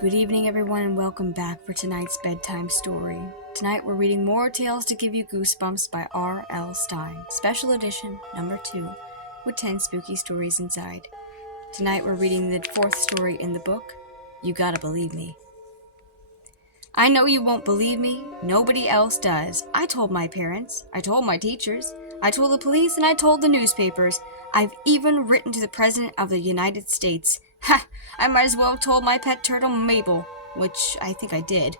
Good evening, everyone, and welcome back for tonight's bedtime story. Tonight we're reading More Tales to Give You Goosebumps by R.L. Stine, Special Edition number 2, with 10 spooky stories inside. Tonight we're reading the 4th story in the book, You Gotta Believe Me. I know you won't believe me. Nobody else does. I told my parents. I told my teachers. I told the police, and I told the newspapers. I've even written to the President of the United States. Ha! I might as well have told my pet turtle Mabel, which I think I did.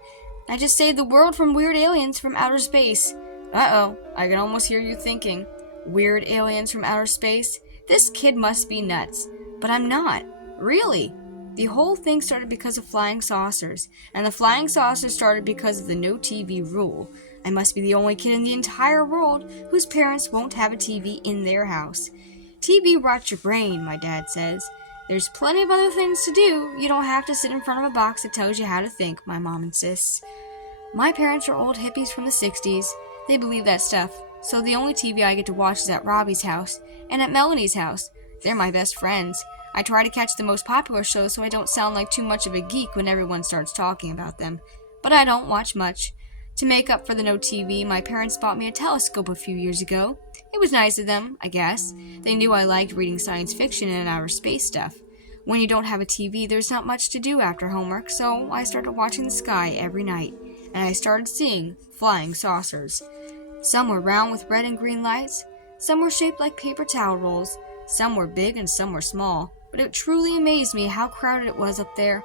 I just saved the world from weird aliens from outer space. Uh-oh, I can almost hear you thinking. Weird aliens from outer space? This kid must be nuts. But I'm not. Really. The whole thing started because of flying saucers, and the flying saucers started because of the no TV rule. I must be the only kid in the entire world whose parents won't have a TV in their house. TV rots your brain, my dad says. There's plenty of other things to do. You don't have to sit in front of a box that tells you how to think, my mom insists. My parents are old hippies from the 60s. They believe that stuff, so the only TV I get to watch is at Robbie's house and at Melanie's house. They're my best friends. I try to catch the most popular shows so I don't sound like too much of a geek when everyone starts talking about them. But I don't watch much. To make up for the no TV, my parents bought me a telescope a few years ago. It was nice of them, I guess. They knew I liked reading science fiction and outer space stuff. When you don't have a TV, there's not much to do after homework, so I started watching the sky every night, and I started seeing flying saucers. Some were round with red and green lights, some were shaped like paper towel rolls, some were big and some were small, but it truly amazed me how crowded it was up there.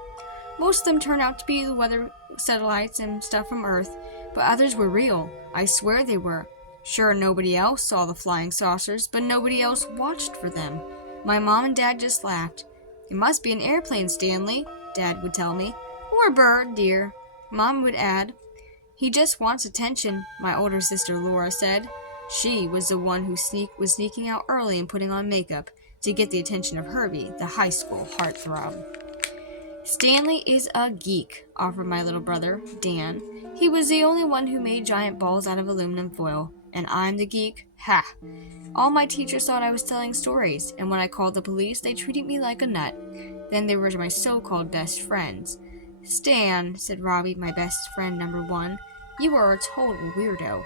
Most of them turned out to be the weather satellites and stuff from Earth, but others were real. I swear they were. Sure, nobody else saw the flying saucers, but nobody else watched for them. My mom and dad just laughed. It must be an airplane, Stanley, Dad would tell me. Or a bird, dear, Mom would add. He just wants attention, my older sister Laura said. She was the one who was sneaking out early and putting on makeup to get the attention of Herbie, the high school heartthrob. Stanley is a geek, offered my little brother, Dan. He was the only one who made giant balls out of aluminum foil. And I'm the geek? Ha! All my teachers thought I was telling stories, and when I called the police, they treated me like a nut. Then they were my so-called best friends. Stan, said Robbie, my best friend number 1, you are a total weirdo.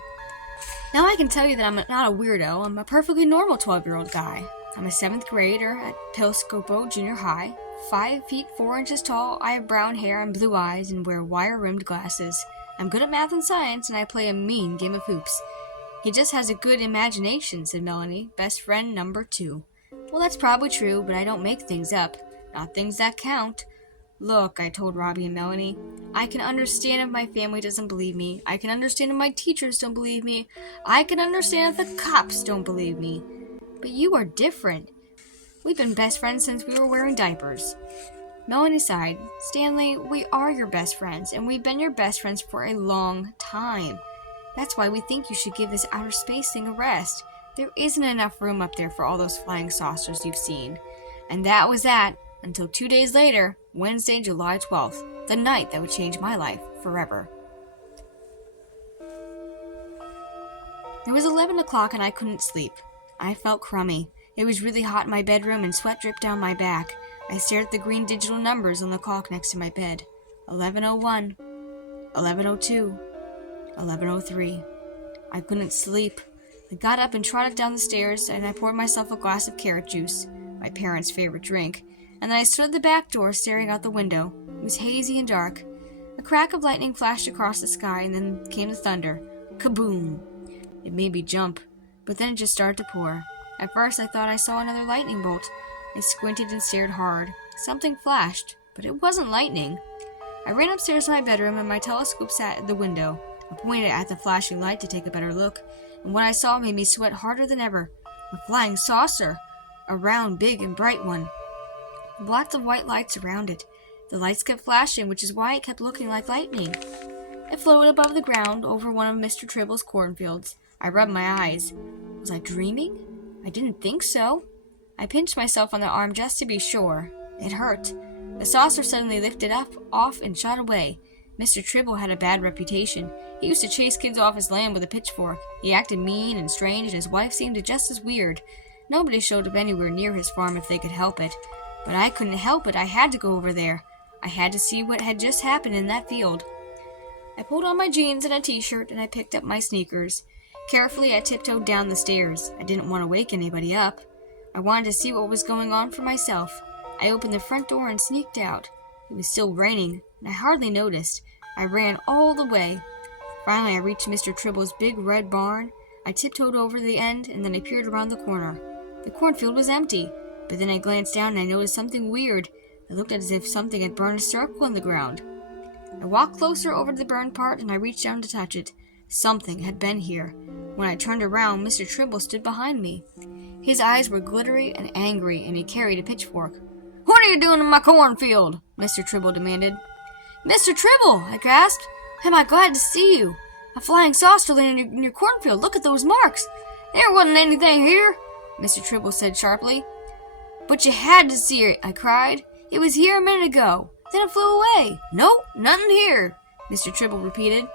Now I can tell you that I'm not a weirdo. I'm a perfectly normal 12-year-old guy. I'm a 7th grader at Pilscopo Junior High, 5 feet 4 inches tall. I have brown hair and blue eyes and wear wire-rimmed glasses. I'm good at math and science, and I play a mean game of hoops. He just has a good imagination, said Melanie, best friend number 2. Well, that's probably true, but I don't make things up. Not things that count. Look, I told Robbie and Melanie, I can understand if my family doesn't believe me. I can understand if my teachers don't believe me. I can understand if the cops don't believe me. But you are different. We've been best friends since we were wearing diapers. Melanie sighed. Stanley, we are your best friends, and we've been your best friends for a long time. That's why we think you should give this outer space thing a rest. There isn't enough room up there for all those flying saucers you've seen. And that was that, until 2 days later, Wednesday, July 12th, the night that would change my life forever. It was 11 o'clock and I couldn't sleep. I felt crummy. It was really hot in my bedroom and sweat dripped down my back. I stared at the green digital numbers on the clock next to my bed. 11:01, 11:02. 11:03. I couldn't sleep. I got up and trotted down the stairs, and I poured myself a glass of carrot juice, my parents' favorite drink, and then I stood at the back door staring out the window. It was hazy and dark. A crack of lightning flashed across the sky, and then came the thunder. Kaboom! It made me jump, but then it just started to pour. At first I thought I saw another lightning bolt. I squinted and stared hard. Something flashed, but it wasn't lightning. I ran upstairs to my bedroom, and my telescope sat at the window. I pointed at the flashing light to take a better look, and what I saw made me sweat harder than ever. A flying saucer! A round, big, and bright one. Lots of white lights around it. The lights kept flashing, which is why it kept looking like lightning. It floated above the ground over one of Mr. Tribble's cornfields. I rubbed my eyes. Was I dreaming? I didn't think so. I pinched myself on the arm just to be sure. It hurt. The saucer suddenly lifted up, off, and shot away. Mr. Tribble had a bad reputation. He used to chase kids off his land with a pitchfork. He acted mean and strange, and his wife seemed just as weird. Nobody showed up anywhere near his farm if they could help it. But I couldn't help it. I had to go over there. I had to see what had just happened in that field. I pulled on my jeans and a t-shirt, and I picked up my sneakers. Carefully, I tiptoed down the stairs. I didn't want to wake anybody up. I wanted to see what was going on for myself. I opened the front door and sneaked out. It was still raining, and I hardly noticed. I ran all the way. Finally, I reached Mr. Tribble's big red barn. I tiptoed over the end, and then I peered around the corner. The cornfield was empty, but then I glanced down and I noticed something weird. It looked as if something had burned a circle in the ground. I walked closer over to the burned part, and I reached down to touch it. Something had been here. When I turned around, Mr. Tribble stood behind me. His eyes were glittery and angry, and he carried a pitchfork. "What are you doing in my cornfield?" Mr. Tribble demanded. "Mr. Tribble," I gasped, "am I glad to see you. A flying saucer landed in your cornfield. Look at those marks. There wasn't anything here," Mr. Tribble said sharply. "But you had to see it," I cried. "It was here a minute ago. Then it flew away." "Nope, nothing here," Mr. Tribble repeated.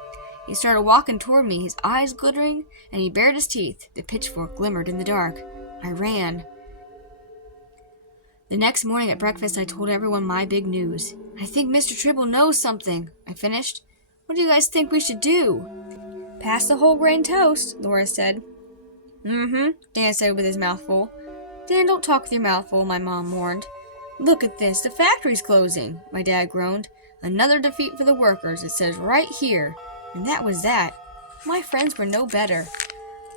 He started walking toward me, his eyes glittering, and he bared his teeth. The pitchfork glimmered in the dark. I ran. The next morning at breakfast, I told everyone my big news. "I think Mr. Tribble knows something," I finished. "What do you guys think we should do?" "Pass the whole grain toast," Laura said. Dan said with his mouth full. "Dan, don't talk with your mouth full," my mom warned. "Look at this, the factory's closing," my dad groaned. "Another defeat for the workers, it says right here." And that was that. My friends were no better.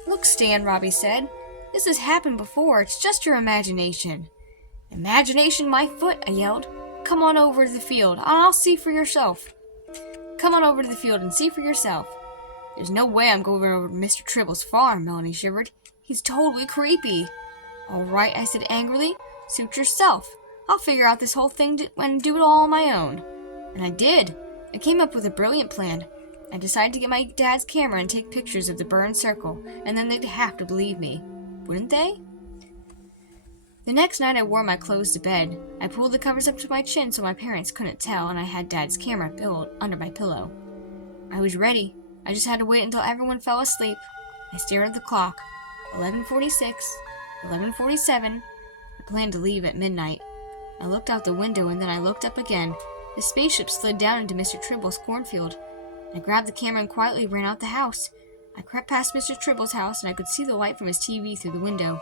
"Look, Stan," Robbie said. "This has happened before. It's just your imagination." "Imagination my foot," I yelled. "Come on over to the field, and I'll see for yourself." "Come on over to the field and see for yourself." "There's no way I'm going over to Mr. Tribble's farm," Melanie shivered. "He's totally creepy." "All right," I said angrily. "Suit yourself. I'll figure out this whole thing and do it all on my own." And I did. I came up with a brilliant plan. I decided to get my dad's camera and take pictures of the burned circle, and then they'd have to believe me. Wouldn't they? The next night I wore my clothes to bed. I pulled the covers up to my chin so my parents couldn't tell, and I had Dad's camera under my pillow. I was ready. I just had to wait until everyone fell asleep. I stared at the clock. 11:46, 11:47. I planned to leave at midnight. I looked out the window and then I looked up again. The spaceship slid down into Mr. Tribble's cornfield. I grabbed the camera and quietly ran out the house. I crept past Mr. Tribble's house and I could see the light from his TV through the window.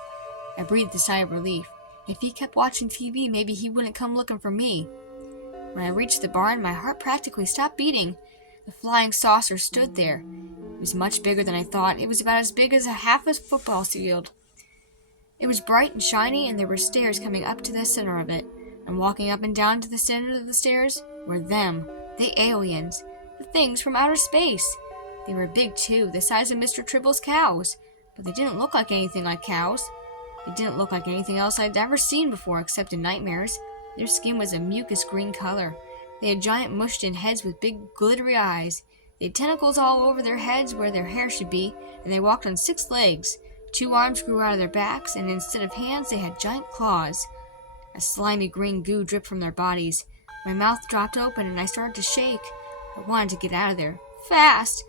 I breathed a sigh of relief. If he kept watching TV, maybe he wouldn't come looking for me. When I reached the barn, my heart practically stopped beating. The flying saucer stood there. It was much bigger than I thought. It was about as big as half a football field. It was bright and shiny, and there were stairs coming up to the center of it. And walking up and down to the center of the stairs were them, the aliens, the things from outer space. They were big too, the size of Mr. Tribble's cows, but they didn't look like anything like cows. They didn't look like anything else I'd ever seen before except in nightmares. Their skin was a mucus green color. They had giant mushed-in heads with big glittery eyes. They had tentacles all over their heads where their hair should be, and they walked on 6 legs. 2 arms grew out of their backs, and instead of hands they had giant claws. A slimy green goo dripped from their bodies. My mouth dropped open and I started to shake. I wanted to get out of there, fast,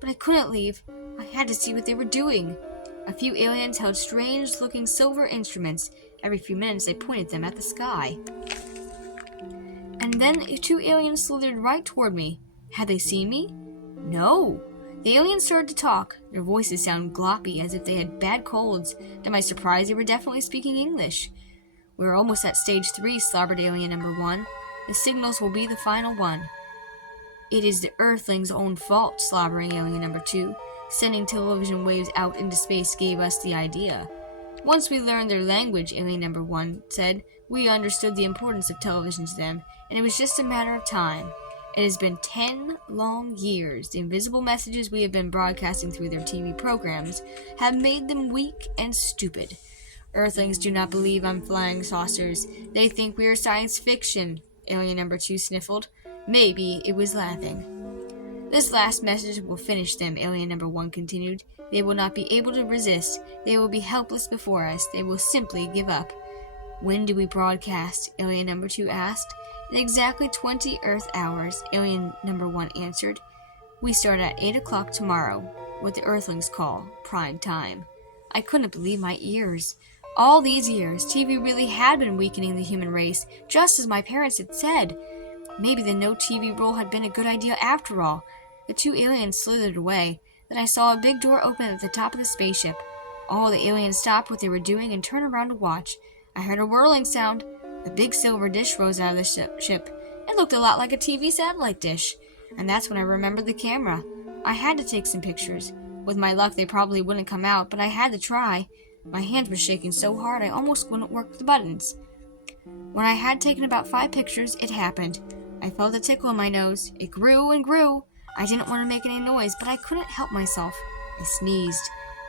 but I couldn't leave. I had to see what they were doing. A few aliens held strange-looking silver instruments. Every few minutes they pointed them at the sky. And then 2 aliens slithered right toward me. Had they seen me? No. The aliens started to talk. Their voices sounded gloppy, as if they had bad colds. To my surprise, they were definitely speaking English. "We're almost at stage 3, slobbered alien number 1. The signals will be the final one." "It is the Earthlings' own fault," slobbering alien number 2. "Sending television waves out into space gave us the idea." "Once we learned their language," alien number 1 said, "we understood the importance of television to them, and it was just a matter of time. It has been 10 long years. The invisible messages we have been broadcasting through their TV programs have made them weak and stupid. Earthlings do not believe on flying saucers. They think we are science fiction," alien number 2 sniffled. Maybe it was laughing. "This last message will finish them," alien number 1 continued. "They will not be able to resist. They will be helpless before us. They will simply give up." "When do we broadcast?" alien number 2 asked. "In exactly 20 Earth hours," alien number 1 answered. "We start at 8 o'clock tomorrow, what the Earthlings call prime time." I couldn't believe my ears. All these years, TV really had been weakening the human race, just as my parents had said. Maybe the no TV rule had been a good idea after all. The two aliens slithered away. Then I saw a big door open at the top of the spaceship. All the aliens stopped what they were doing and turned around to watch. I heard a whirling sound. A big silver dish rose out of the ship. It looked a lot like a TV satellite dish. And that's when I remembered the camera. I had to take some pictures. With my luck, they probably wouldn't come out, but I had to try. My hands were shaking so hard I almost couldn't work the buttons. When I had taken about 5 pictures, it happened. I felt a tickle in my nose. It grew and grew. I didn't want to make any noise, but I couldn't help myself. I sneezed.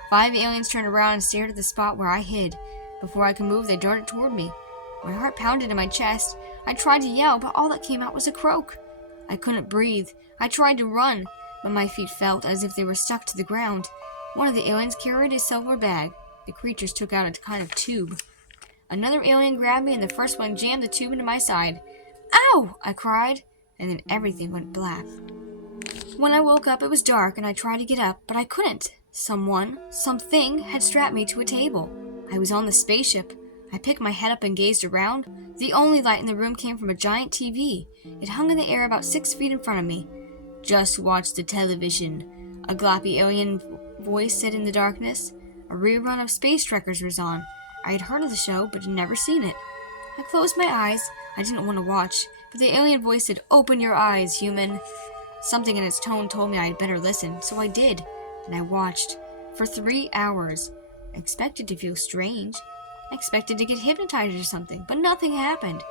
5 aliens turned around and stared at the spot where I hid. Before I could move, they darted toward me. My heart pounded in my chest. I tried to yell, but all that came out was a croak. I couldn't breathe. I tried to run, but my feet felt as if they were stuck to the ground. One of the aliens carried a silver bag. The creatures took out a kind of tube. Another alien grabbed me, and the first one jammed the tube into my side. "Ow!" I cried, and then everything went black. When I woke up, it was dark, and I tried to get up, but I couldn't. Something had strapped me to a table. I was on the spaceship. I picked my head up and gazed around. The only light in the room came from a giant TV. It hung in the air about 6 feet in front of me. "Just watch the television," a gloppy alien voice said in the darkness. A rerun of Space Trekkers was on. I had heard of the show, but had never seen it. I closed my eyes. I didn't want to watch, but the alien voice said, "Open your eyes, human." Something in its tone told me I had better listen, so I did, and I watched for 3 hours. I expected to feel strange. I expected to get hypnotized or something, but nothing happened.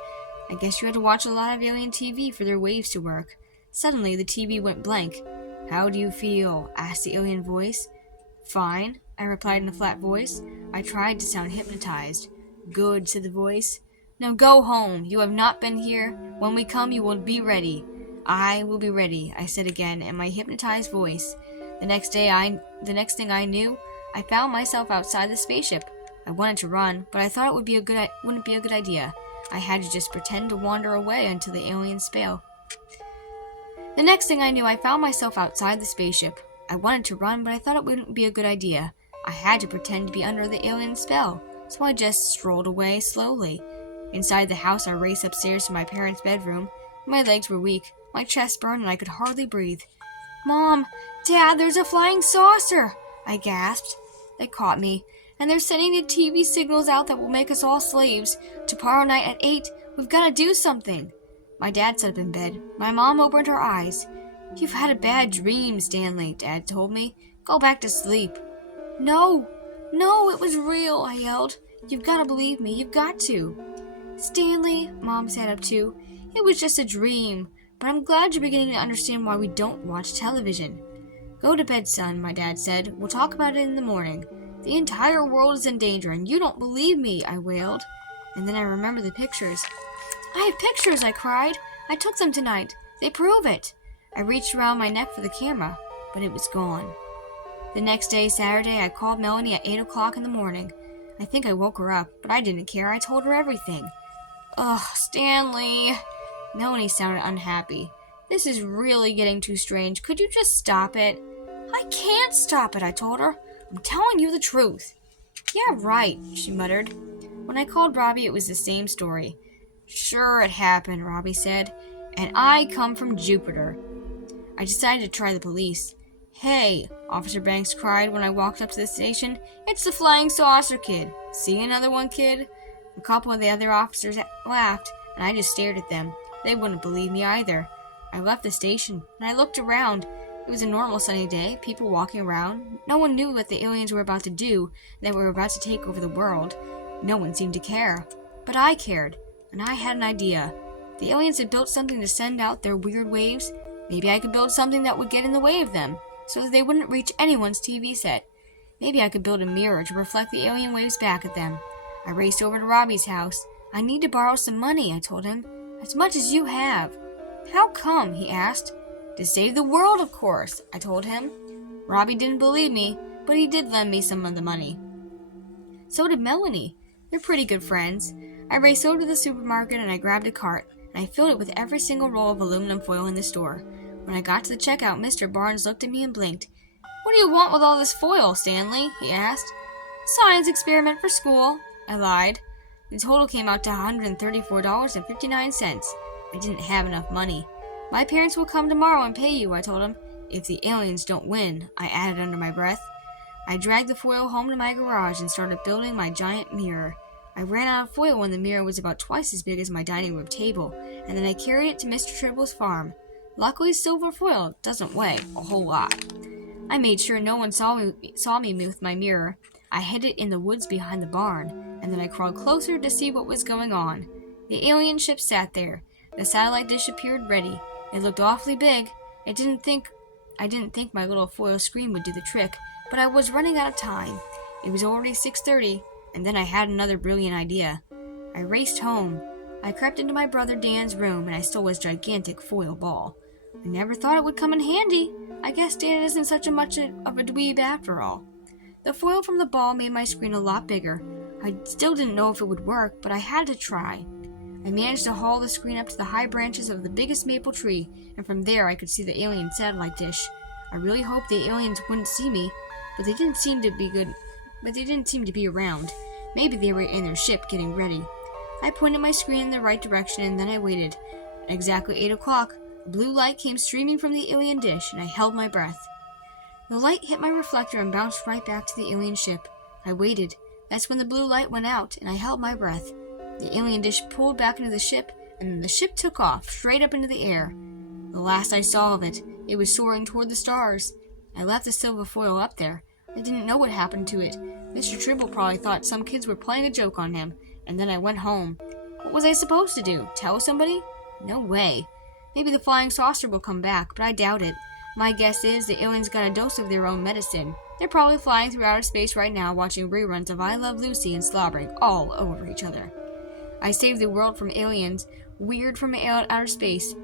I guess you had to watch a lot of alien TV for their waves to work. Suddenly, the TV went blank. "How do you feel?" asked the alien voice. "Fine," I replied in a flat voice. I tried to sound hypnotized. "Good," said the voice. "Now go home. You have not been here. When we come, you will be ready." "I will be ready," I said again in my hypnotized voice. The next thing I knew, I found myself outside the spaceship. I wanted to run, but I thought it wouldn't be a good idea. I had to just pretend to wander away until the aliens spell. The next thing I knew, I found myself outside the spaceship. I wanted to run, but I thought it wouldn't be a good idea. I had to pretend to be under the alien spell, so I just strolled away slowly. Inside the house, I raced upstairs to my parents' bedroom. My legs were weak, my chest burned, and I could hardly breathe. "Mom, Dad, there's a flying saucer!" I gasped. They caught me, and they're sending the TV signals out that will make us all slaves. Tomorrow night at 8, we've got to do something. My dad sat up in bed. My mom opened her eyes. "You've had a bad dream, Stanley," Dad told me. "Go back to sleep." No, it was real," I yelled. "You've got to believe me. You've got to." "Stanley," Mom sat up too. "It was just a dream, but I'm glad you're beginning to understand why we don't watch television." "Go to bed, son," my dad said. "We'll talk about it in the morning. The entire world is in danger, and you don't believe me," I wailed. And then I remembered the pictures. "I have pictures," I cried. "I took them tonight. They prove it." I reached around my neck for the camera, but it was gone. The next day, Saturday, I called Melanie at 8 o'clock in the morning. I think I woke her up, but I didn't care. I told her everything. "Ugh, Stanley." Melanie sounded unhappy. "This is really getting too strange. Could you just stop it?" "I can't stop it," I told her. "I'm telling you the truth." "Yeah, right," she muttered. When I called Robbie, it was the same story. "Sure, it happened," Robbie said. "And I come from Jupiter." I decided to try the police. "Hey," Officer Banks cried when I walked up to the station. "It's the flying saucer kid. See another one, kid?" A couple of the other officers laughed, and I just stared at them. They wouldn't believe me either. I left the station, and I looked around. It was a normal sunny day, people walking around. No one knew what the aliens were about to do, that were about to take over the world. No one seemed to care. But I cared, and I had an idea. The aliens had built something to send out their weird waves. Maybe I could build something that would get in the way of them, so that they wouldn't reach anyone's TV set. Maybe I could build a mirror to reflect the alien waves back at them. I raced over to Robbie's house. "I need to borrow some money," I told him. "As much as you have." "How come?" he asked. "To save the world, of course," I told him. Robbie didn't believe me, but he did lend me some of the money. So did Melanie. They're pretty good friends. I raced over to the supermarket and I grabbed a cart, and I filled it with every single roll of aluminum foil in the store. When I got to the checkout, Mr. Barnes looked at me and blinked. "What do you want with all this foil, Stanley?" he asked. "Science experiment for school," I lied. The total came out to $134.59. I didn't have enough money. My parents will come tomorrow and pay you, I told them. If the aliens don't win, I added under my breath. I dragged the foil home to my garage and started building my giant mirror. I ran out of foil when the mirror was about twice as big as my dining room table, and then I carried it to Mr. Tribble's farm. Luckily, silver foil doesn't weigh a whole lot. I made sure no one saw me with my mirror. I hid it in the woods behind the barn, and then I crawled closer to see what was going on. The alien ship sat there. The satellite dish appeared ready. It looked awfully big. I didn't think my little foil screen would do the trick, but I was running out of time. It was already 6:30, and then I had another brilliant idea. I raced home. I crept into my brother Dan's room, and I stole his gigantic foil ball. I never thought it would come in handy. I guess Dan isn't such much of a dweeb after all. The foil from the ball made my screen a lot bigger. I still didn't know if it would work, but I had to try. I managed to haul the screen up to the high branches of the biggest maple tree, and from there I could see the alien satellite dish. I really hoped the aliens wouldn't see me, but they didn't seem to be around. Maybe they were in their ship getting ready. I pointed my screen in the right direction, and then I waited. At exactly 8 o'clock, a blue light came streaming from the alien dish, and I held my breath. The light hit my reflector and bounced right back to the alien ship. I waited. That's when the blue light went out, and I held my breath. The alien dish pulled back into the ship, and then the ship took off, straight up into the air. The last I saw of it, it was soaring toward the stars. I left the silver foil up there. I didn't know what happened to it. Mr. Tribble probably thought some kids were playing a joke on him, and then I went home. What was I supposed to do? Tell somebody? No way. Maybe the flying saucer will come back, but I doubt it. My guess is the aliens got a dose of their own medicine. They're probably flying through outer space right now watching reruns of I Love Lucy and slobbering all over each other. I saved the world from aliens, outer space.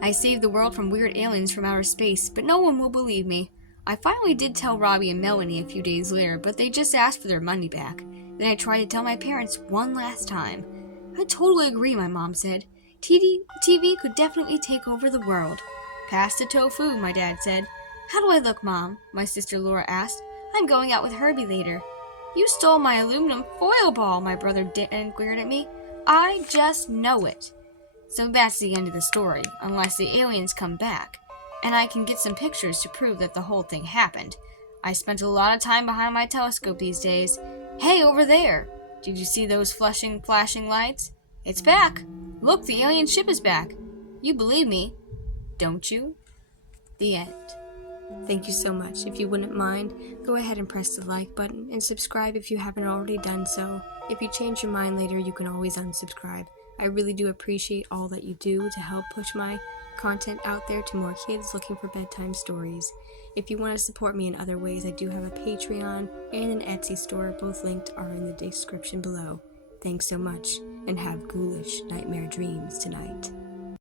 I saved the world from weird aliens from outer space, but no one will believe me. I finally did tell Robbie and Melanie a few days later, but they just asked for their money back. Then I tried to tell my parents one last time. I totally agree, my mom said. TV could definitely take over the world. Pass the tofu, my dad said. How do I look, Mom? My sister Laura asked. I'm going out with Herbie later. You stole my aluminum foil ball, my brother Dan glared at me. I just know it. So that's the end of the story, unless the aliens come back, and I can get some pictures to prove that the whole thing happened. I spent a lot of time behind my telescope these days. Hey, over there! Did you see those flashing lights? It's back! Look, the alien ship is back! You believe me, don't you? The end. Thank you so much. If you wouldn't mind, go ahead and press the like button and subscribe if you haven't already done so. If you change your mind later, you can always unsubscribe. I really do appreciate all that you do to help push my content out there to more kids looking for bedtime stories. If you want to support me in other ways, I do have a Patreon and an Etsy store. Both linked are in the description below. Thanks so much, and have ghoulish nightmare dreams tonight.